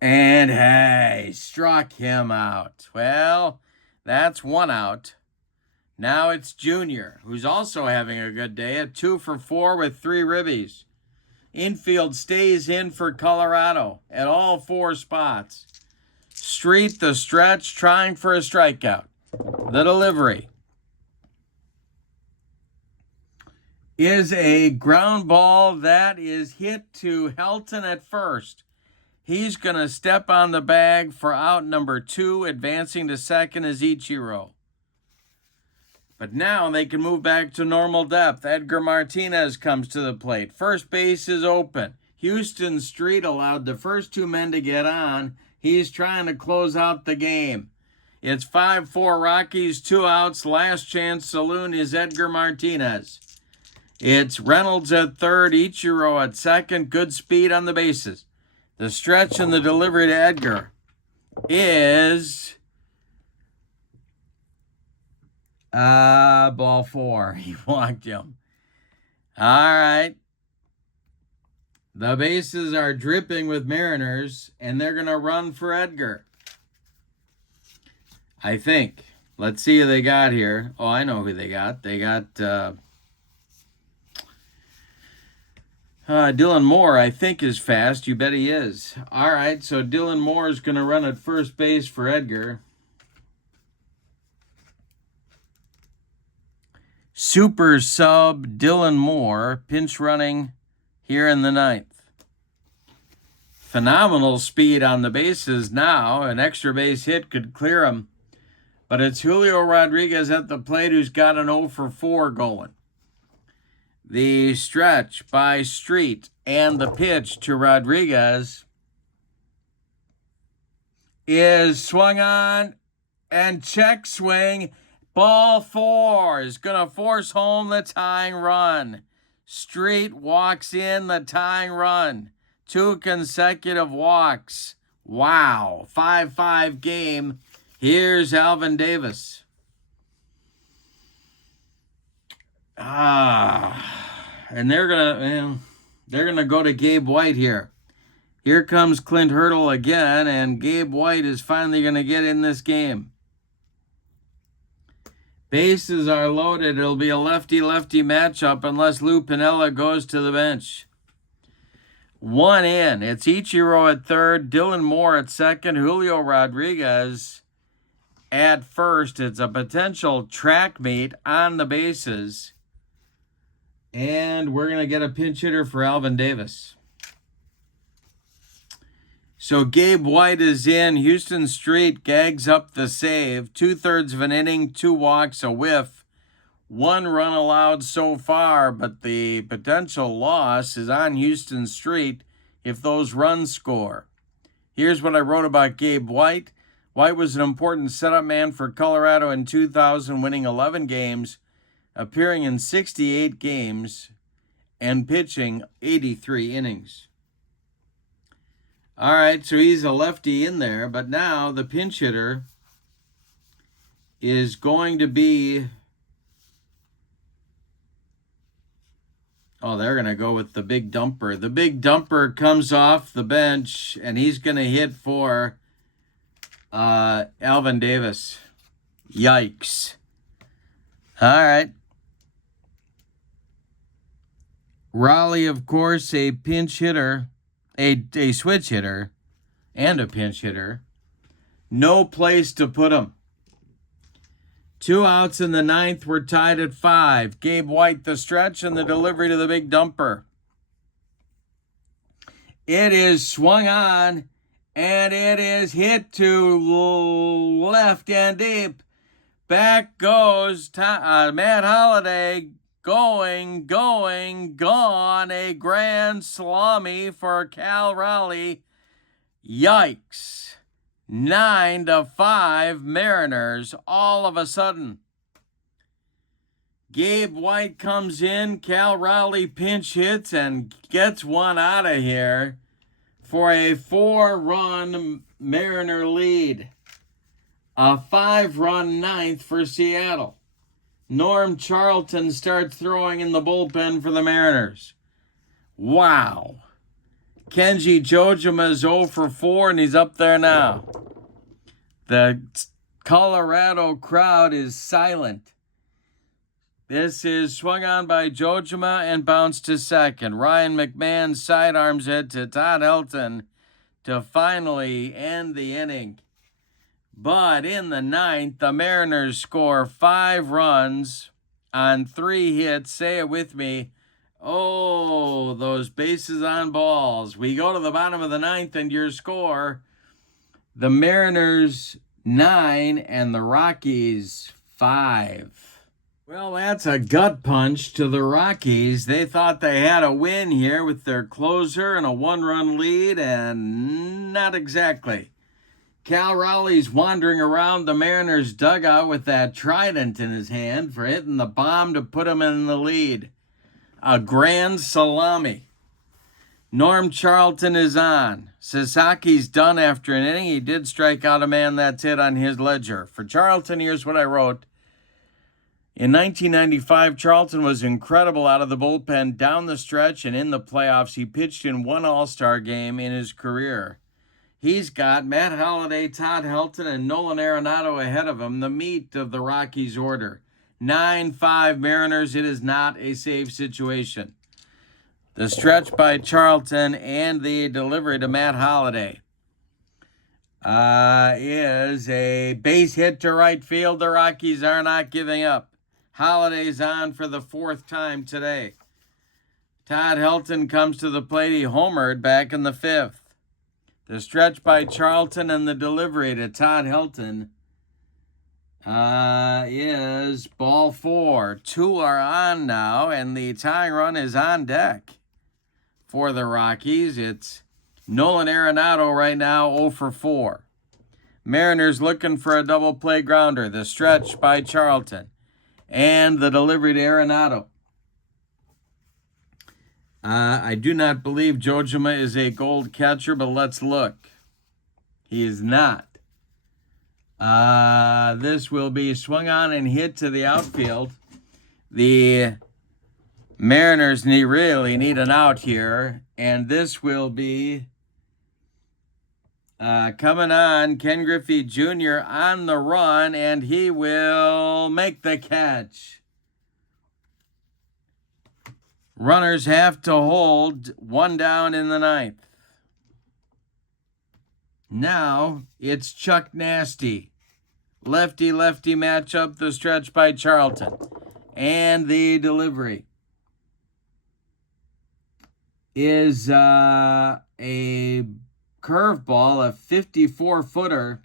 And hey, struck him out. Well, that's 1 out. Now it's Junior, who's also having a good day at 2 for 4 with 3 ribbies. Infield stays in for Colorado at all 4 spots. Street, the stretch, trying for a strikeout. The delivery is a ground ball that is hit to Helton at first. He's going to step on the bag for out number 2. Advancing to second is Ichiro. But now they can move back to normal depth. Edgar Martinez comes to the plate. First base is open. Houston Street allowed the first 2 men to get on. He's trying to close out the game. It's 5-4 Rockies, 2 outs. Last chance saloon is Edgar Martinez. It's Reynolds at third, Ichiro at second. Good speed on the bases. The stretch and the delivery to Edgar is ball 4. He walked him. All right. The bases are dripping with Mariners, and they're going to run for Edgar. I think. Let's see who they got here. Oh, I know who they got. They got Dylan Moore, I think, is fast. You bet he is. All right, so Dylan Moore is going to run at first base for Edgar. Super sub Dylan Moore, pinch running here in the 9th. Phenomenal speed on the bases now. An extra base hit could clear him. But it's Julio Rodriguez at the plate who's got an 0 for 4 going. The stretch by Street and the pitch to Rodriguez is swung on and check swing. Ball 4 is going to force home the tying run. Street walks in the tying run. 2 consecutive walks. Wow. 5-5 game. Here's Alvin Davis. And they're gonna go to Gabe White here. Here comes Clint Hurdle again, and Gabe White is finally gonna get in this game. Bases are loaded. It'll be a lefty-lefty matchup unless Lou Piniella goes to the bench. 1 in. It's Ichiro at third, Dylan Moore at second, Julio Rodriguez at first. It's a potential track meet on the bases. And we're going to get a pinch hitter for Alvin Davis. So Gabe White is in. Houston Street gags up the save. 2/3 of an inning, 2 walks, a whiff. 1 run allowed so far, but the potential loss is on Houston Street if those runs score. Here's what I wrote about Gabe White. White was an important setup man for Colorado in 2000, winning 11 games, appearing in 68 games, and pitching 83 innings. All right, so he's a lefty in there, but now the pinch hitter is going to be... Oh, they're going to go with the big dumper. The big dumper comes off the bench, and he's going to hit for Alvin Davis. Yikes. All right. Raleigh, of course, a pinch hitter, a switch hitter, and a pinch hitter. No place to put him. 2 outs in the ninth. We're tied at 5. Gabe White, the stretch, and the delivery to the big dumper. It is swung on, and it is hit to left and deep. Back goes Matt Holliday. Going, gone. A grand salami for Cal Raleigh. Yikes. 9-5 Mariners all of a sudden. Gabe White comes in. Cal Raleigh pinch hits and gets one out of here for a 4-run Mariner lead. A 5-run ninth for Seattle. Norm Charlton starts throwing in the bullpen for the Mariners. Wow. Kenji Jojima is 0 for 4, and he's up there now. The Colorado crowd is silent. This is swung on by Jojima and bounced to second. Ryan McMahon sidearms it to Todd Helton to finally end the inning. But in the ninth, the Mariners score 5 runs on 3 hits. Say it with me. Oh, those bases on balls. We go to the bottom of the ninth, and your score, the Mariners 9 and the Rockies 5. Well, that's a gut punch to the Rockies. They thought they had a win here with their closer and a 1-run lead, and not exactly. Cal Raleigh's wandering around the Mariners' dugout with that trident in his hand for hitting the bomb to put him in the lead. A grand salami. Norm Charlton is on. Sasaki's done after an inning. He did strike out a man. That's it on his ledger. For Charlton, here's what I wrote. In 1995, Charlton was incredible out of the bullpen down the stretch and in the playoffs. He pitched in 1 All-Star game in his career. He's got Matt Holliday, Todd Helton, and Nolan Arenado ahead of him, the meat of the Rockies order. 9-5 Mariners. It is not a safe situation. The stretch by Charlton and the delivery to Matt Holliday is a base hit to right field. The Rockies are not giving up. Holliday's on for the 4th time today. Todd Helton comes to the plate. He homered back in the 5th. The stretch by Charlton and the delivery to Todd Helton is ball 4. 2 are on now, and the tying run is on deck for the Rockies. It's Nolan Arenado right now, 0 for 4. Mariners looking for a double play grounder. The stretch by Charlton and the delivery to Arenado. I do not believe Jojima is a gold catcher, but let's look. He is not. This will be swung on and hit to the outfield. The Mariners really need an out here, and this will be coming on. Ken Griffey Jr. on the run, and he will make the catch. Runners have to hold 1 down in the 9th. Now it's Chuck Nasty. Lefty-lefty matchup, the stretch by Charlton. And the delivery is a curveball, a 54-footer.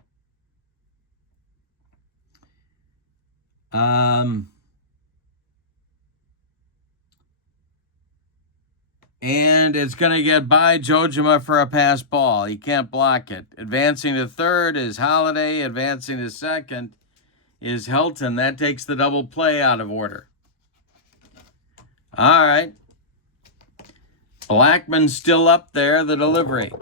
And it's going to get by Jojima for a pass ball. He can't block it. Advancing to third is Holliday. Advancing to second is Helton. That takes the double play out of order. All right. Blackman's still up there, the delivery.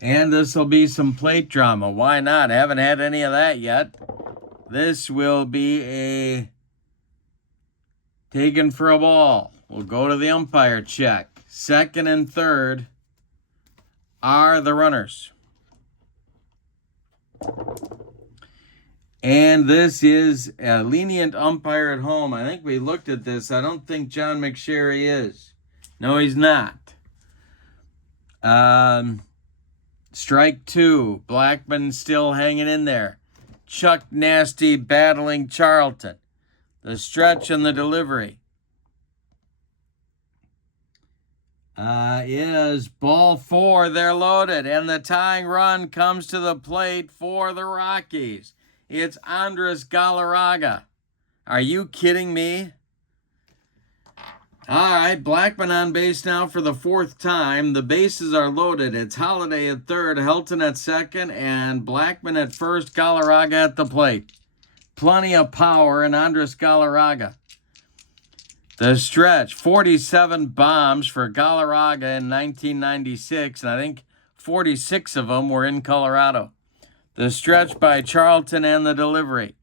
And this will be some plate drama. Why not? Haven't had any of that yet. This will be a taken for a ball. We'll go to the umpire check. Second and third are the runners. And this is a lenient umpire at home. I think we looked at this. I don't think John McSherry is. No, he's not. Strike two. Blackman still hanging in there. Chuck Nasty battling Charlton. The stretch and the delivery is ball four. They're loaded, and the tying run comes to the plate for the Rockies. It's Andres Galarraga. Are you kidding me? All right, Blackman on base now for the fourth time. The bases are loaded. It's Holiday at third, Helton at second, and Blackman at first, Galarraga at the plate. Plenty of power in Andres Galarraga. The stretch, 47 bombs for Galarraga in 1996, and I think 46 of them were in Colorado. The stretch by Charlton and the delivery.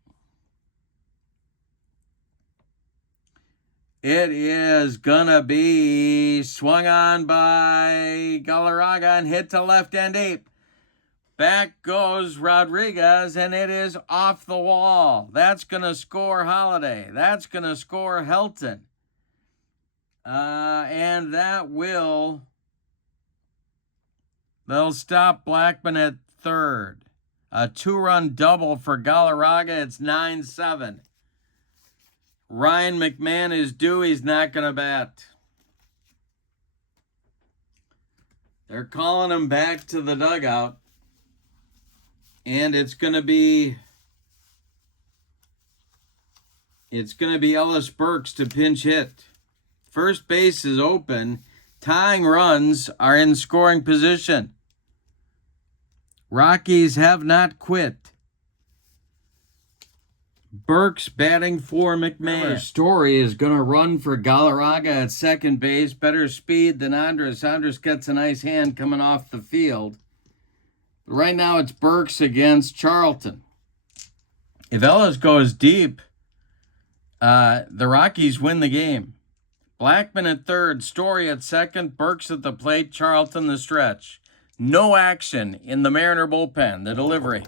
It is gonna be swung on by Galarraga and hit to left and deep. Back goes Rodriguez, and it is off the wall. That's gonna score Holiday. That's gonna score Helton. And they'll stop Blackman at third. A two-run double for Galarraga. It's 9-7. Ryan McMahon is due. He's not going to bat. They're calling him back to the dugout. And it's going to be Ellis Burks to pinch hit. First base is open. Tying runs are in scoring position. Rockies have not quit. Burks batting for McMahon. Story is going to run for Galarraga at second base. Better speed than Andres. Andres gets a nice hand coming off the field. Right now it's Burks against Charlton. If Ellis goes deep, the Rockies win the game. Blackman at third, Story at second, Burks at the plate, Charlton the stretch. No action in the Mariner bullpen. The delivery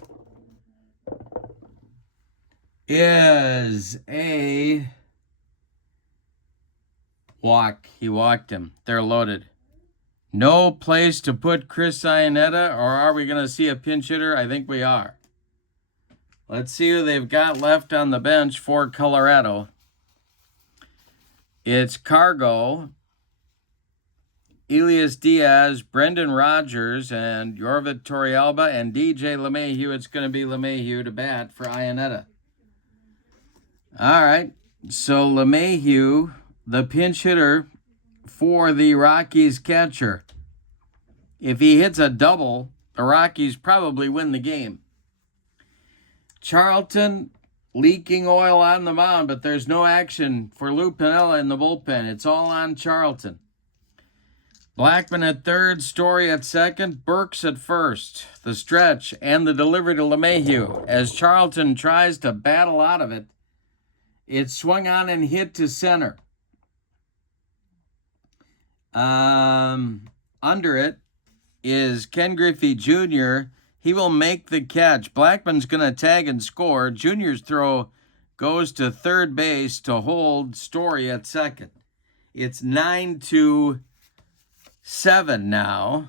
is a walk. He walked him. They're loaded. No place to put Chris Iannetta, or are we going to see a pinch hitter? I think we are. Let's see who they've got left on the bench for Colorado. It's Cargo, Elias Diaz, Brendan Rodgers, and Yorvit Torrealba, and DJ LeMahieu. It's going to be LeMahieu to bat for Iannetta. All right, so LeMahieu, the pinch hitter for the Rockies catcher. If he hits a double, the Rockies probably win the game. Charlton leaking oil on the mound, but there's no action for Lou Piniella in the bullpen. It's all on Charlton. Blackman at third, Story at second, Burks at first. The stretch and the delivery to LeMahieu. As Charlton tries to battle out of it, it's swung on and hit to center. Under it is Ken Griffey Jr. He will make the catch. Blackman's going to tag and score. Jr.'s throw goes to third base to hold Story at second. It's 9-7 now.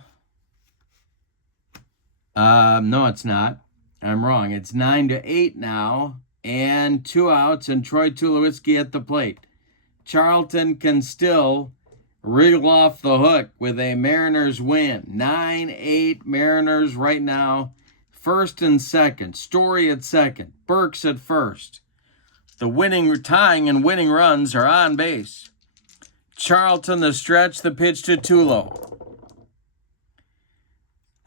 No, it's not. I'm wrong. It's 9-8 now. And 2 outs, and Troy Tulowitzki at the plate. Charlton can still wriggle off the hook with a Mariners win. 9-8 Mariners right now. First and second. Story at second. Burks at first. The tying and winning runs are on base. Charlton the stretch, the pitch to Tulo.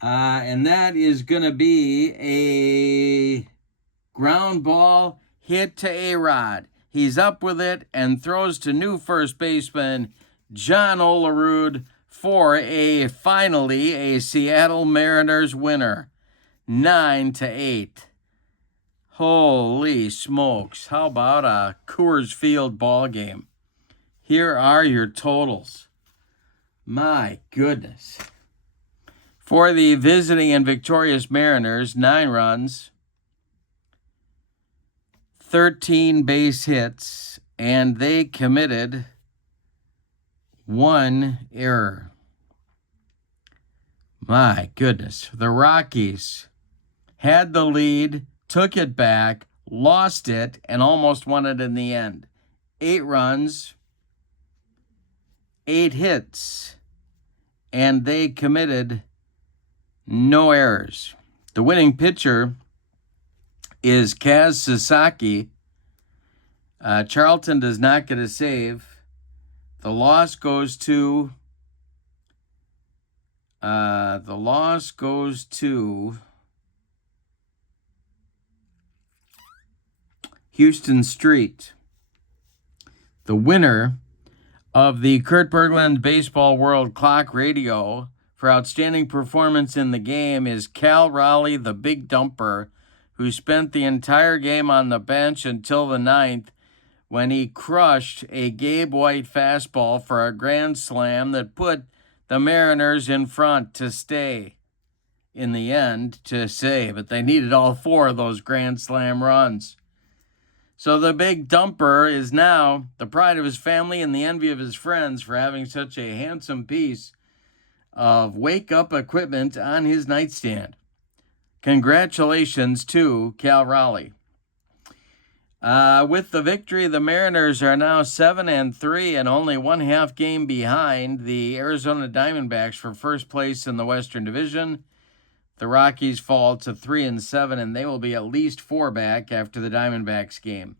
And that is going to be a ground ball hit to A-Rod. He's up with it and throws to new first baseman John Olerud for finally a Seattle Mariners winner, 9-8. Holy smokes. How about a Coors Field ball game? Here are your totals. My goodness. For the visiting and victorious Mariners, 9 runs, 13 base hits, and they committed 1 error. My goodness. The Rockies had the lead, took it back, lost it, and almost won it in the end. 8 runs, 8 hits, and they committed no errors. The winning pitcher is Kaz Sasaki. Charlton does not get a save. The loss goes to Houston Street. The winner of the Kurt Berglund Baseball World Clock Radio for outstanding performance in the game is Cal Raleigh, the Big Dumper, who spent the entire game on the bench until the 9th when he crushed a Gabe White fastball for a grand slam that put the Mariners in front to stay. In the end, to say, but they needed all 4 of those grand slam runs. So the Big Dumper is now the pride of his family and the envy of his friends for having such a handsome piece of wake-up equipment on his nightstand. Congratulations to Cal Raleigh. With the victory, the Mariners are now 7-3 and only 1/2 game behind the Arizona Diamondbacks for first place in the Western Division. The Rockies fall to 3-7, and they will be at least 4 back after the Diamondbacks game.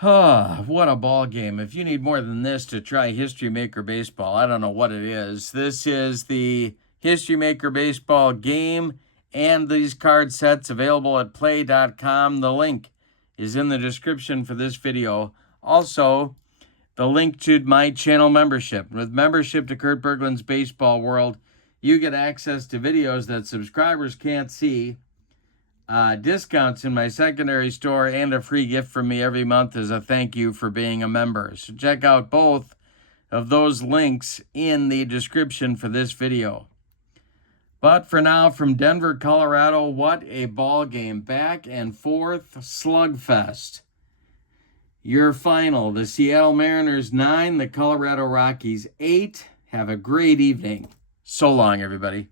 What a ball game. If you need more than this to try History Maker Baseball, I don't know what it is. This is the History Maker Baseball game and these card sets available at play.com. The link is in the description for this video. Also, the link to my channel membership. With membership to Kurt Berglund's Baseball World, you get access to videos that subscribers can't see, discounts in my secondary store, and a free gift from me every month as a thank you for being a member. So check out both of those links in the description for this video. But for now, from Denver, Colorado, what a ball game. Back and forth slugfest. Your final, the Seattle Mariners 9, the Colorado Rockies 8. Have a great evening. So long, everybody.